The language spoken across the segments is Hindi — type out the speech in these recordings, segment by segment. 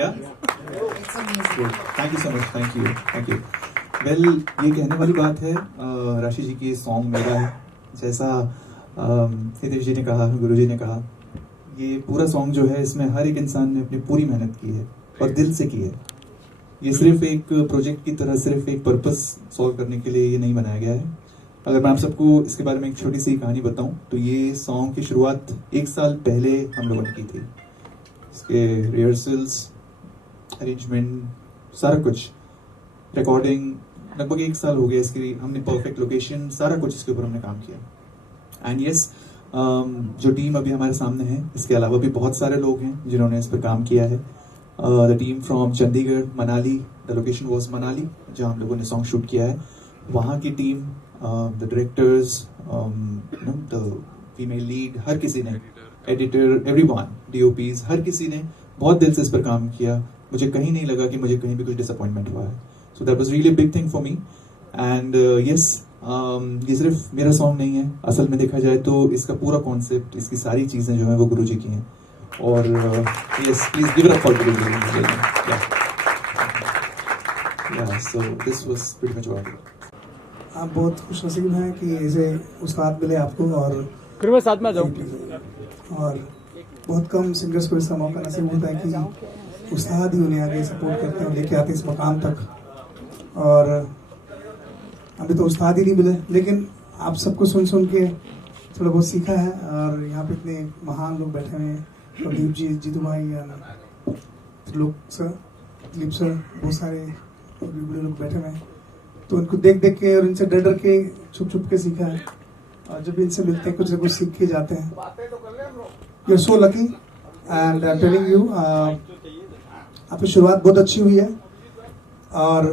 Yeah? It's amazing. Good. Thank you so much. Thank you. Thank you. Well, ये कहने वाली बात है, राशि जी की सॉन्ग मेरा है, जैसा हितेश जी ने कहा, गुरु जी ने कहा, ये पूरा सॉन्ग जो है इसमें हर एक इंसान ने अपनी पूरी मेहनत की है और दिल से की है। ये सिर्फ एक प्रोजेक्ट की तरह सिर्फ एक पर्पस सॉल्व करने के लिए ये नहीं बनाया गया है। अगर मैं आप सबको इसके बारे में एक छोटी सी कहानी बताऊं तो ये सॉन्ग की शुरुआत 1 साल पहले हम लोगों ने की थी। इसके रिहर्सल्स, अरेंजमेंट, सारा कुछ, रिकॉर्डिंग, लगभग 1 साल हो गया इसकी। हमने परफेक्ट लोकेशन, सारा कुछ इसके ऊपर हमने काम किया। एंड यस, जो टीम अभी हमारे सामने है, इसके अलावा भी बहुत सारे लोग हैं जिन्होंने इस पर काम किया है। The team from Chandigarh, Manali, the location was Manali, जहाँ हम लोगों ने सॉन्ग शूट किया है। वहाँ की team, the directors, the female lead, हर किसी ने, एडिटर, एवरीवन, डीओपीज, हर किसी ने बहुत दिल से इस पर काम किया। मुझे कहीं नहीं लगा कि मुझे कहीं भी कुछ डिसअपॉइंटमेंट हुआ है। So that was really big thing for me. And yes, ये सिर्फ मेरा सॉन्ग नहीं है, असल में देखा जाए तो इसका पूरा कॉन्सेप्ट, इसकी सारी चीज़ें जो है वो गुरुजी की हैं। और yes, please give it up for Guruji. Yeah so this was pretty much what. आप बहुत खुशनसीब हैं कि ऐसे उस्ताद मिले आपको, और फिर मैं साथ में आ जाऊँ। और बहुत कम सिंगर्स को इसका मौका नसीब होता है कि उस्ताद ही उन्हें आगे सपोर्ट करते हैं, लेके आते हैं इस मकाम तक। और अभी तो उस्ताद ही नहीं मिले, लेकिन आप सबको सुन सुन के थोड़ा बहुत सीखा है। और यहाँ पे इतने महान लोग बैठे हुए हैं, प्रदीप जी, जीतू भाई, त्रिलोक सर, दिलीप सर, बहुत सारे बड़े लोग बैठे हुए हैं। तो उनको देख देख के और इनसे डर डर के, छुप छुप के सीखा है। और जब इनसे मिलते हैं कुछ ना कुछ सीख के जाते हैं। You are so lucky and I am telling you, आपकी शुरुआत बहुत अच्छी हुई है और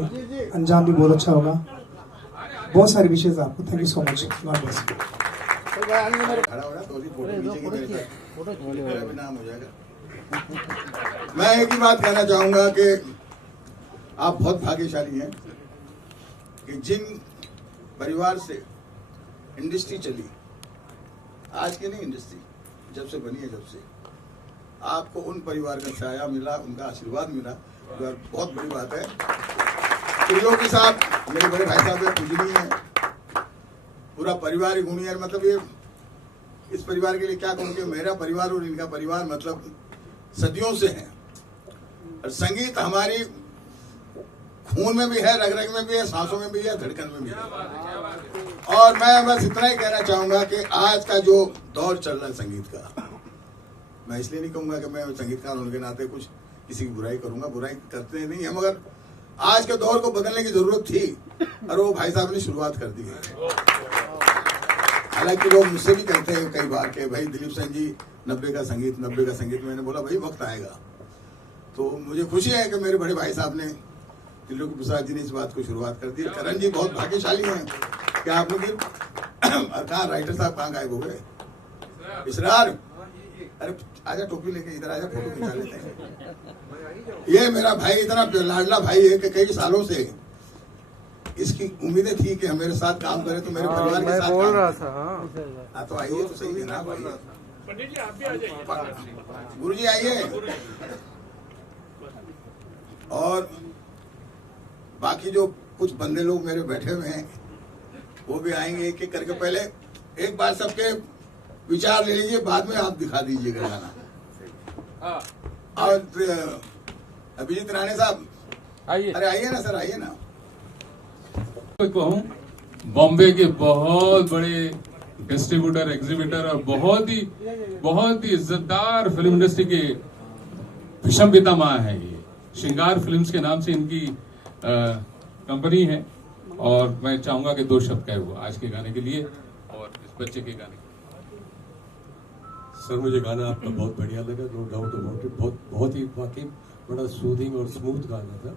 अंजाम भी बहुत अच्छा होगा। बहुत सारी विशेष आपको। Thank you so much. God bless. मैं एक ही बात कहना चाहूंगा कि आप बहुत भाग्यशाली हैं कि जिन परिवार से इंडस्ट्री चली, आज की नहीं इंडस्ट्री जब से बनी है, जब से आपको उन परिवार का छाया मिला, उनका आशीर्वाद मिला, जो बहुत बड़ी बात है। त्रिलोक साहब मेरे बड़े भाई साहब पूजनीय है, पूरा परिवार ही गुणी है। मतलब ये इस परिवार के लिए क्या कहूँ कि मेरा परिवार और इनका परिवार मतलब सदियों से है। और संगीत हमारी खून में भी है, रग रग में भी है, सांसों में भी है, धड़कन में भी है। और मैं बस इतना ही कहना चाहूंगा कि आज का जो दौर चल रहा है संगीत का, मैं इसलिए नहीं कहूंगा कि मैं संगीतकार होने के नाते कुछ किसी की बुराई करूंगा, बुराई करते नहीं हम, मगर आज के दौर को बदलने की जरूरत थी और वो भाई साहब ने शुरुआत कर दी है। हालांकि लोग मुझसे भी कहते हैं कई बार कि भाई दिलीप सिंह जी 90 का संगीत, 90 का संगीत। मैंने बोला भाई वक्त आएगा। तो मुझे खुशी है कि मेरे बड़े भाई साहब ने, त्रिलोक प्रसाद जी ने इस बात को शुरुआत कर दी। करण जी बहुत भाग्यशाली हैं कि आप लोग, कहा राइटर साहब कहाँ गायब हो गए? इसरार, अरे आजा टोपी लेके इधर आजा, फोटो खिंचा लेते हैं। ये मेरा भाई इतना लाडला भाई है कि कई सालों से इसकी उम्मीदें थी कि मेरे साथ काम करे, तो मेरे परिवार के साथ बोल रहा था। तो आइए तो सही है ना भाई, गुरु जी आइए। और बाकी जो कुछ बंदे लोग मेरे बैठे हुए हैं वो भी आएंगे एक एक करके। पहले एक बार सबके विचार ले लीजिए, बाद में आप दिखा दीजिएगा गाना। और अभिजीत राणे साहब आइए। अरे आइए ना सर, आइए ना। कहूँ बॉम्बे के बहुत बड़े डिस्ट्रीब्यूटर, एग्जीबिटर और बहुत ही इज्जतदार फिल्म इंडस्ट्री के विषम पितामह है। ये श्रृंगार फिल्म्स के नाम से इनकी कंपनी है। और मैं चाहूंगा कि 2 शब्द कहे हुआ आज के गाने के लिए और इस बच्चे के गाने के लिए। सर मुझे गाना आपका बहुत बढ़िया लगा, नो डाउट अबाउट इट। बहुत ही वाकई बड़ा सूदिंग और स्मूथ गाना था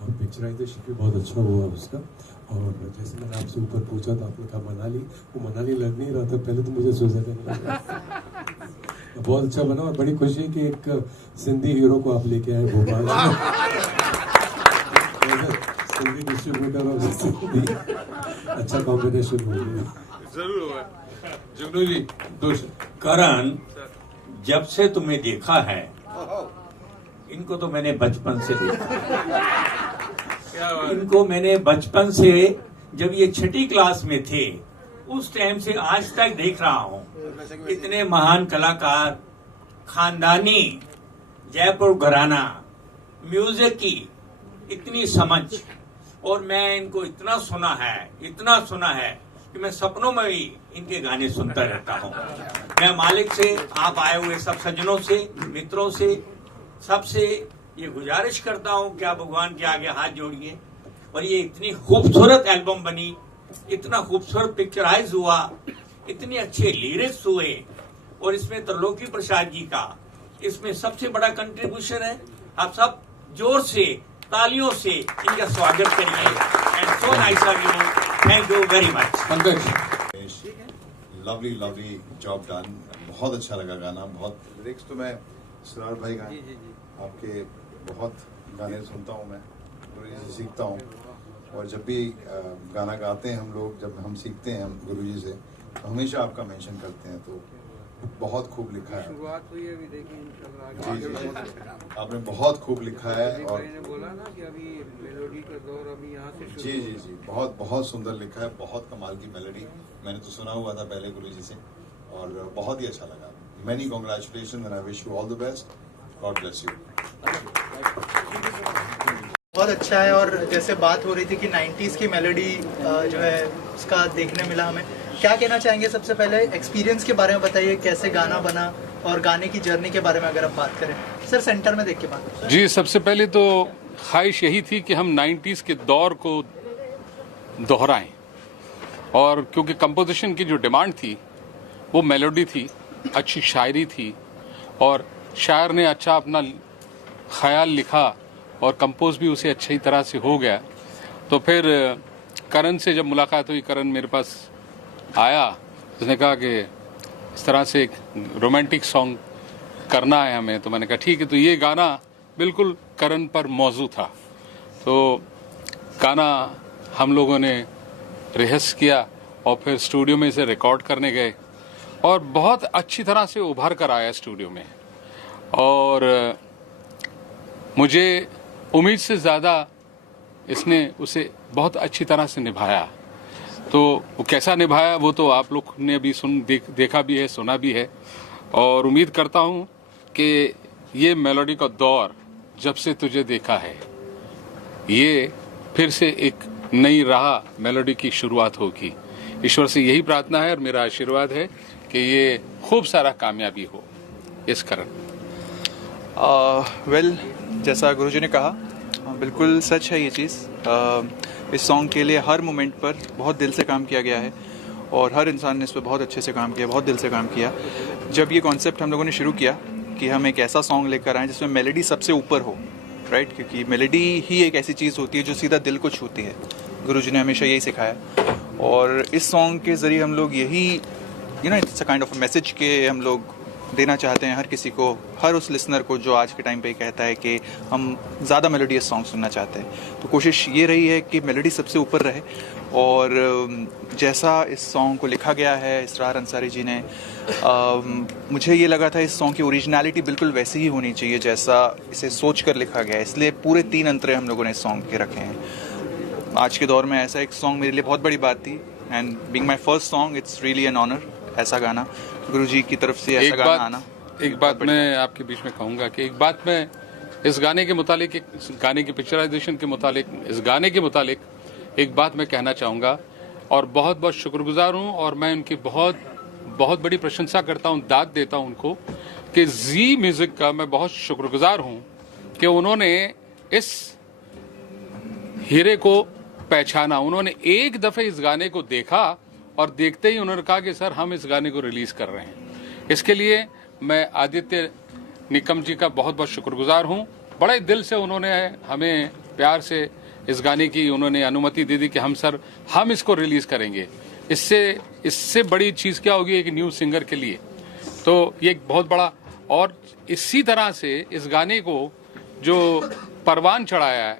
और पिक्चराइजेशन भी बहुत अच्छा हुआ उसका। और जैसे मैंने आपसे ऊपर पूछा था, आपने कहा मनाली, वो मनाली लग नहीं रहा था पहले, तो मुझे सोचा था बहुत अच्छा बना। और बड़ी खुशी है कि एक सिंधी हीरो को आप लेके आए भोपाल सिंधी डिस्ट्रीब्यूटर और सिंधी, अच्छा कॉम्बिनेशन हो गया। जरूर होगा। जुगनू जी 2 शब्द। करण, जब से तुम्हें देखा है इनको तो मैंने बचपन से देखा। इनको मैंने बचपन से, जब ये 6ठी क्लास में थे उस टाइम से आज तक देख रहा हूँ। इतने महान कलाकार, खानदानी जयपुर घराना, म्यूजिक की इतनी समझ, और मैं इनको इतना सुना है कि मैं सपनों में भी इनके गाने सुनता रहता हूँ। मैं मालिक से, आप आए हुए सब सज्जनों से, मित्रों से, सबसे ये गुजारिश करता हूँ कि आप भगवान के आगे हाथ जोड़िए और ये इतनी खूबसूरत एल्बम बनी, इतना खूबसूरत पिक्चराइज हुआ, इतने अच्छे लिरिक्स हुए, और इसमें त्रिलोकी प्रसाद जी का इसमें सबसे बड़ा कंट्रीब्यूशन है। आप सब जोर से तालियों से इनका स्वागत करिए। And so nice of you, thank you very much. Pankaj, lovely job done. बहुत अच्छा लगा गाना, बहुत लिरिक्स तो मैं सरार भाई का आपके बहुत गाने सुनता हूँ, मैं गुरुजी से सीखता हूँ, और जब भी गाना गाते हैं हम लोग, जब हम सीखते हैं हम गुरुजी से, तो हमेशा आपका मेंशन करते हैं। तो बहुत खूब लिखा है, शुरुआत हुई है अभी, देखिए इंशाल्लाह। जी, आपने बहुत खूब लिखा है, और बोला ना कि अभी मेलोडी का दौर अभी यहाँ से शुरू। जी, बहुत सुंदर लिखा है, बहुत कमाल की मेलोडी। मैंने तो सुना हुआ था पहले गुरुजी से, और बहुत ही अच्छा लगा। Many congratulation and I wish you all the best. God bless you. बहुत अच्छा है, और जैसे बात हो रही थी कि 90s की मेलोडी जो है उसका देखने मिला हमें। क्या कहना चाहेंगे? सबसे पहले एक्सपीरियंस के बारे में बताइए, कैसे गाना बना और गाने की जर्नी के बारे में अगर आप बात करें। सर सेंटर में देख के बात। जी, सबसे पहले तो ख्वाहिश यही थी कि हम 90s के दौर को दोहराएं, और क्योंकि कंपोजिशन की जो डिमांड थी वो मेलोडी थी, अच्छी शायरी थी, और शायर ने अच्छा अपना ख्याल लिखा और कंपोज भी उसे अच्छी तरह से हो गया। तो फिर करण से जब मुलाकात हुई, करण मेरे पास आया, उसने कहा कि इस तरह से एक रोमांटिक सॉन्ग करना है हमें। तो मैंने कहा ठीक है। तो ये गाना बिल्कुल करण पर मौजू था। तो गाना हम लोगों ने रिहर्स किया और फिर स्टूडियो में इसे रिकॉर्ड करने गए, और बहुत अच्छी तरह से उभर कर आया स्टूडियो में, और मुझे उम्मीद से ज़्यादा इसने उसे बहुत अच्छी तरह से निभाया। तो वो कैसा निभाया वो तो आप लोग ने भी देखा भी है, सुना भी है, और उम्मीद करता हूँ कि ये मेलोडी का दौर जब से तुझे देखा है, ये फिर से एक नई राह मेलोडी की शुरुआत होगी। ईश्वर से यही प्रार्थना है और मेरा आशीर्वाद है कि ये खूब सारा कामयाबी हो इस कारण। वेल, जैसा गुरुजी ने कहा, बिल्कुल सच है ये चीज़। इस सॉन्ग के लिए हर मोमेंट पर बहुत दिल से काम किया गया है, और हर इंसान ने इस पर बहुत अच्छे से काम किया, बहुत दिल से काम किया। जब ये कॉन्सेप्ट हम लोगों ने शुरू किया कि हम एक ऐसा सॉन्ग लेकर आएँ जिसमें मेलोडी सबसे ऊपर हो, राइट, क्योंकि मेलोडी ही एक ऐसी चीज़ होती है जो सीधा दिल को छूती है। गुरुजी ने हमेशा यही सिखाया, और इस सॉन्ग के ज़रिए हम लोग यही it's a kind of message के हम लोग देना चाहते हैं हर किसी को, हर उस लिसनर को जो आज के टाइम पे कहता है कि हम ज़्यादा मेलोडियस सॉन्ग सुनना चाहते हैं। तो कोशिश ये रही है कि मेलोडी सबसे ऊपर रहे, और जैसा इस सॉन्ग को लिखा गया है इसरार अंसारी जी ने, मुझे ये लगा था इस सॉन्ग की ओरिजिनलिटी बिल्कुल वैसी ही होनी चाहिए जैसा इसे सोच कर लिखा गया है, इसलिए पूरे 3 अंतरे हम लोगों ने इस सॉन्ग के रखे हैं। आज के दौर में ऐसा एक सॉन्ग मेरे लिए बहुत बड़ी बात थी, and being my first song it's really an honour. ऐसा गाना गुरुजी की तरफ से ऐसा गाना आना। एक बात मैं आपके बीच में कहूँगा कि एक बात मैं इस गाने के मुतालिक, इस गाने की पिक्चराइजेशन के मुतालिक, इस गाने के मुतालिक एक बात मैं कहना चाहूँगा, और बहुत बहुत शुक्रगुजार हूँ, और मैं उनकी बहुत बहुत बड़ी प्रशंसा करता हूँ, दाद देता हूँ उनको, कि जी म्यूज़िक का मैं बहुत शुक्रगुजार हूँ कि उन्होंने इस हीरे को पहचाना। उन्होंने एक दफ़े इस गाने को देखा और देखते ही उन्होंने कहा कि सर हम इस गाने को रिलीज़ कर रहे हैं। इसके लिए मैं आदित्य निकम जी का बहुत बहुत शुक्रगुजार हूँ। बड़े दिल से उन्होंने हमें प्यार से इस गाने की उन्होंने अनुमति दे दी कि हम इसको रिलीज़ करेंगे। इससे बड़ी चीज़ क्या होगी एक न्यू सिंगर के लिए। तो ये एक बहुत बड़ा, और इसी तरह से इस गाने को जो परवान चढ़ाया है,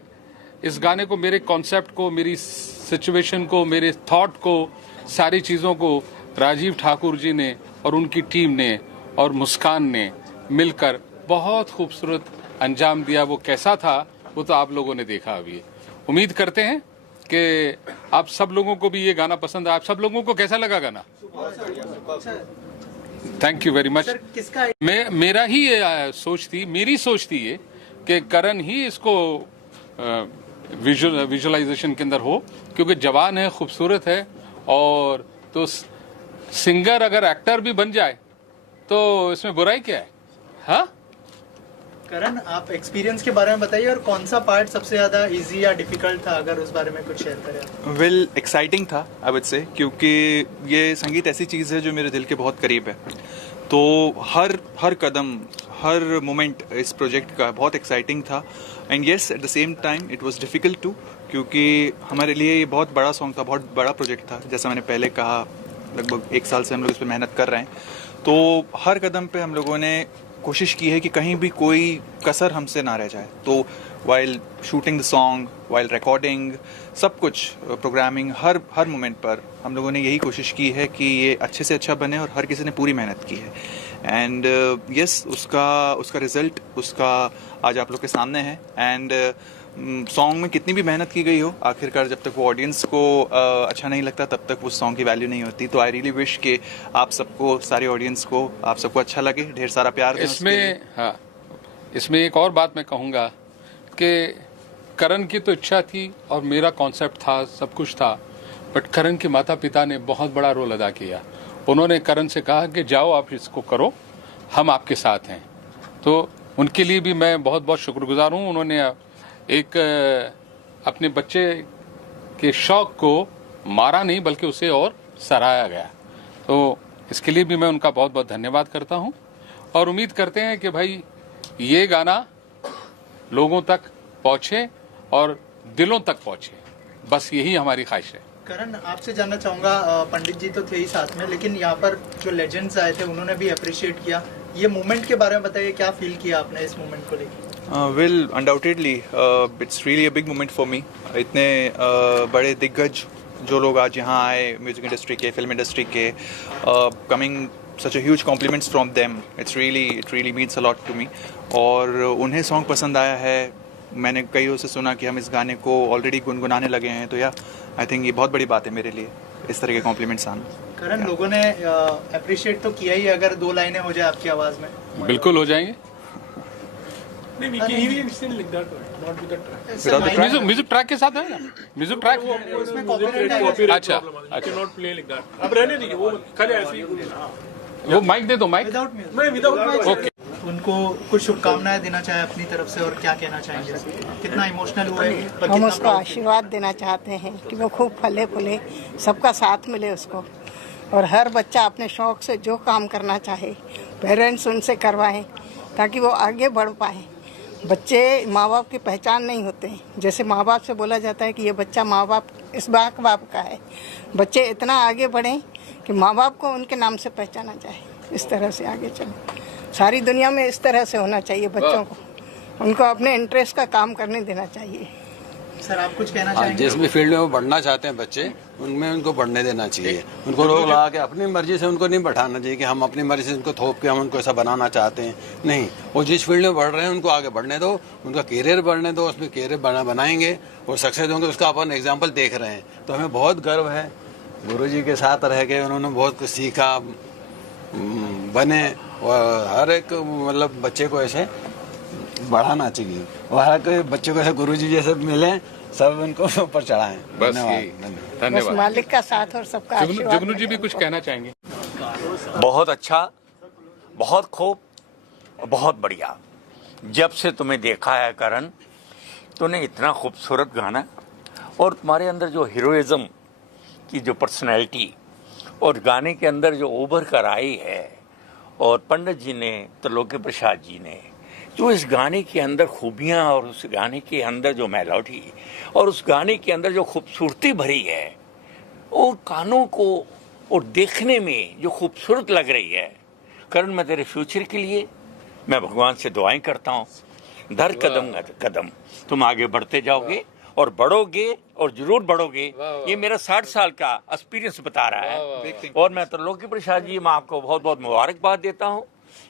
इस गाने को, मेरे कॉन्सेप्ट को, मेरी सिचुएशन को, मेरे थॉट को, सारी चीज़ों को राजीव ठाकुर जी ने और उनकी टीम ने और मुस्कान ने मिलकर बहुत खूबसूरत अंजाम दिया वो कैसा था, वो तो आप लोगों ने देखा अभी। उम्मीद करते हैं कि आप सब लोगों को भी ये गाना पसंद है। आप सब लोगों को कैसा लगा गाना? Thank you very much. मेरा ही ये सोच थी, मेरी सोच थी ये कि करण ही इसको विजुअलाइजेशन के अंदर हो, क्योंकि जवान है, खूबसूरत है, और तो सिंगर अगर एक्टर भी बन जाए तो इसमें बुराई क्या है? हाँ करण, आप एक्सपीरियंस के बारे में बताइए, और कौन सा पार्ट सबसे ज्यादा इजी या डिफिकल्ट था, अगर उस बारे में कुछ शेयर करें। वेल, एक्साइटिंग था आई वुड से, क्योंकि ये संगीत ऐसी चीज़ है जो मेरे दिल के बहुत करीब है। तो हर कदम, हर मोमेंट इस प्रोजेक्ट का बहुत एक्साइटिंग था। And yes, at the same time it was difficult too, क्योंकि हमारे लिए ये बहुत बड़ा सॉन्ग था, बहुत बड़ा प्रोजेक्ट था। जैसा मैंने पहले कहा, लगभग 1 साल से हम लोग इस पर मेहनत कर रहे हैं। तो हर कदम पे हम लोगों ने कोशिश की है कि कहीं भी कोई कसर हमसे ना रह जाए। तो while shooting the song, while recording, सब कुछ, प्रोग्रामिंग, हर मोमेंट पर हम लोगों ने यही कोशिश की है कि ये अच्छे से अच्छा बने, और हर किसी ने पूरी मेहनत की है। एंड यस, उसका रिजल्ट उसका आज आप लोग के सामने है। एंड सॉन्ग में कितनी भी मेहनत की गई हो, आखिरकार जब तक वो ऑडियंस को अच्छा नहीं लगता, तब तक उस सॉन्ग की वैल्यू नहीं होती। तो आई रियली विश कि आप सबको, सारी ऑडियंस को, आप सबको अच्छा लगे, ढेर सारा प्यार दें इसमें। हाँ, इसमें एक और बात मैं कहूँगा कि करण की तो इच्छा थी और मेरा कॉन्सेप्ट था, सब कुछ था, बट करण के माता पिता ने बहुत बड़ा रोल अदा किया। उन्होंने करण से कहा कि जाओ आप इसको करो, हम आपके साथ हैं। तो उनके लिए भी मैं बहुत बहुत शुक्रगुजार हूँ। उन्होंने एक अपने बच्चे के शौक को मारा नहीं, बल्कि उसे और सराहा गया। तो इसके लिए भी मैं उनका बहुत बहुत धन्यवाद करता हूं, और उम्मीद करते हैं कि भाई ये गाना लोगों तक पहुंचे और दिलों तक पहुंचे, बस यही हमारी ख्वाहिश है। करण, आपसे जानना चाहूंगा, पंडित जी तो थे ही साथ में, लेकिन यहाँ पर जो लेजेंड्स आए थे उन्होंने भी अप्रिशिएट किया। ये मूवमेंट के बारे में बताइए, क्या फील किया आपने इस मूवमेंट को लेकर? Well, undoubtedly it's really a big moment for me. इतने बड़े दिग्गज जो लोग आज यहाँ आए, म्यूजिक इंडस्ट्री के, फिल्म इंडस्ट्री के, coming such a huge compliments from them, it really means a lot to me. और उन्हें सॉन्ग पसंद आया है। मैंने कईयों से सुना कि हम इस गाने को ऑलरेडी गुनगुनाने लगे हैं। तो या आई थिंक ये बहुत बड़ी बात है मेरे लिए, इस तरह के कॉम्प्लीमेंट्स आना। करण, लोगों ने अप्रिशिएट तो किया ही, अगर 2 लाइनें हो जाए आपकी आवाज में। बिल्कुल हो जाएंगे। म्यूजिक ट्रैक के साथ है ना, म्यूजिक ट्रैक। अच्छा, अब रहने दीजिए, वो कल ऐसे ही। वो माइक दे दो, माइक। ओके। उनको कुछ शुभकामनाएं देना चाहे अपनी तरफ से, और क्या कहना चाहेंगे? कितना इमोशनल हुए? हम उसको आशीर्वाद देना चाहते हैं कि वो खूब फले फूले, सबका साथ मिले उसको, और हर बच्चा अपने शौक से जो काम करना चाहे पेरेंट्स उनसे करवाएं, ताकि वो आगे बढ़ पाए। बच्चे माँ बाप की पहचान नहीं होते हैं। जैसे माँ बाप से बोला जाता है कि ये बच्चा माँ बाप, इस बाप का है। बच्चे इतना आगे बढ़ें कि माँ बाप को उनके नाम से पहचाना जाए, इस तरह से आगे चलें। सारी दुनिया में इस तरह से होना चाहिए बच्चों को, उनको अपने इंटरेस्ट का काम करने देना चाहिए। सर, आप कुछ कहना चाहेंगे? जिस भी फील्ड में वो बढ़ना चाहते हैं बच्चे, उनमें उनको बढ़ने देना चाहिए। उनको रोक लगा के अपनी मर्जी से उनको नहीं बैठाना चाहिए कि हम अपनी मर्जी से उनको थोप के हम उनको ऐसा बनाना चाहते हैं। नहीं, वो जिस फील्ड में बढ़ रहे हैं उनको आगे बढ़ने दो, उनका कैरियर बढ़ने दो, उसमें कैरियर बनाएंगे और सक्सेस होंगे। उसका अपन एग्जाम्पल देख रहे हैं, तो हमें बहुत गर्व है। गुरुजी के साथ रह के उन्होंने बहुत कुछ सीखा, बने, और हर एक मतलब बच्चे को ऐसे बढ़ाना चाहिए, और हर कोई बच्चे को ऐसे गुरुजी जैसे मिले, सब उनको ऊपर चढ़ाएं। बस धन्यवाद। मालिक का साथ और सबका आशीर्वाद। जुगनू जी भी कुछ कहना चाहेंगे? बहुत अच्छा, बहुत खूब, बहुत बढ़िया। जब से तुम्हें देखा है करण, तूने इतना खूबसूरत गाना, और तुम्हारे अंदर जो हीरोइज्म की जो पर्सनैलिटी और गाने के अंदर जो उभर कर आई है, और पंडित जी ने, त्रिलोकी प्रसाद जी ने जो इस गाने के अंदर खूबियाँ, और उस गाने के अंदर जो मेलोडी, और उस गाने के अंदर जो खूबसूरती भरी है, और कानों को और देखने में जो खूबसूरत लग रही है। करण, मैं तेरे फ्यूचर के लिए मैं भगवान से दुआएं करता हूँ। दर कदम कदम तुम आगे बढ़ते जाओगे और बढ़ोगे, और जरूर बढ़ोगे। ये मेरा 60 साल का एक्सपीरियंस बता रहा है। और मैं त्रिलोकी प्रसाद जी, मैं आपको बहुत बहुत मुबारकबाद देता हूँ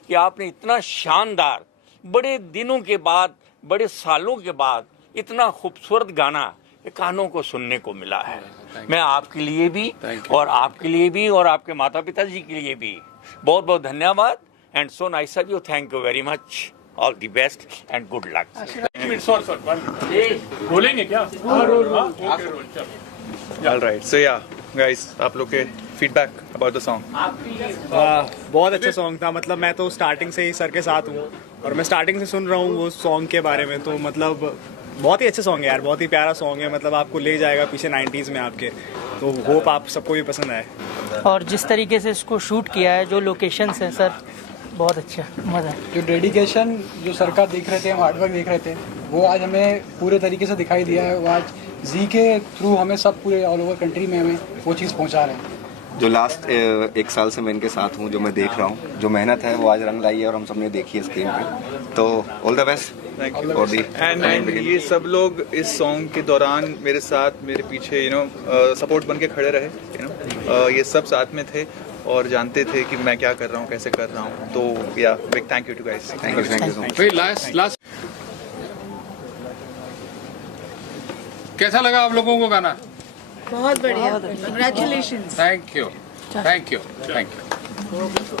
कि आपने इतना शानदार बड़े दिनों के बाद, बड़े सालों के बाद इतना खूबसूरत गाना कानों को सुनने को मिला है। मैं आपके लिए भी और आपके लिए भी और आपके माता पिता जी के लिए भी बहुत बहुत धन्यवाद। And so nice of you, thank you very much, all the best and good luck. बोलेंगे क्या? ऑल राइट, सो या गाइस, आप लोग के फीडबैक अबाउट द सॉन्ग। बहुत अच्छा सॉन्ग था। मतलब मैं तो स्टार्टिंग से ही सर के साथ हूँ और मैं स्टार्टिंग से सुन रहा हूँ वो सॉन्ग के बारे में, तो मतलब बहुत ही अच्छा सॉन्ग है यार, बहुत ही प्यारा सॉन्ग है। मतलब आपको ले जाएगा पीछे 90s में आपके, तो होप आप सबको भी पसंद आए। और जिस तरीके से इसको शूट किया है, जो लोकेशंस हैं सर, बहुत अच्छा, मज़ा है। जो डेडिकेशन जो सर का देख रहे थे, हम हार्डवर्क देख रहे थे, वो आज हमें पूरे तरीके से दिखाई दिया है। वो आज जी के थ्रू हमें सब पूरे ऑल ओवर कंट्री में हमें वो चीज़ पहुँचा रहे हैं। जो लास्ट एक साल से मैं इनके साथ हूँ, जो मैं देख रहा हूँ, जो मेहनत है वो आज रंग लाई है और हम सबने देखी है स्क्रीन पे। तो ऑल द बेस्ट। एंड ये सब लोग इस सॉन्ग के दौरान मेरे साथ, मेरे पीछे सपोर्ट बन के खड़े रहे। ये सब साथ में थे और जानते थे कि मैं क्या कर रहा हूँ, कैसे कर रहा हूँ। तो yeah big thank you to guys. Thank you so much. Last कैसा लगा आप लोगों को गाना? बहुत बढ़िया, congratulations. Thank you, thank you, thank you.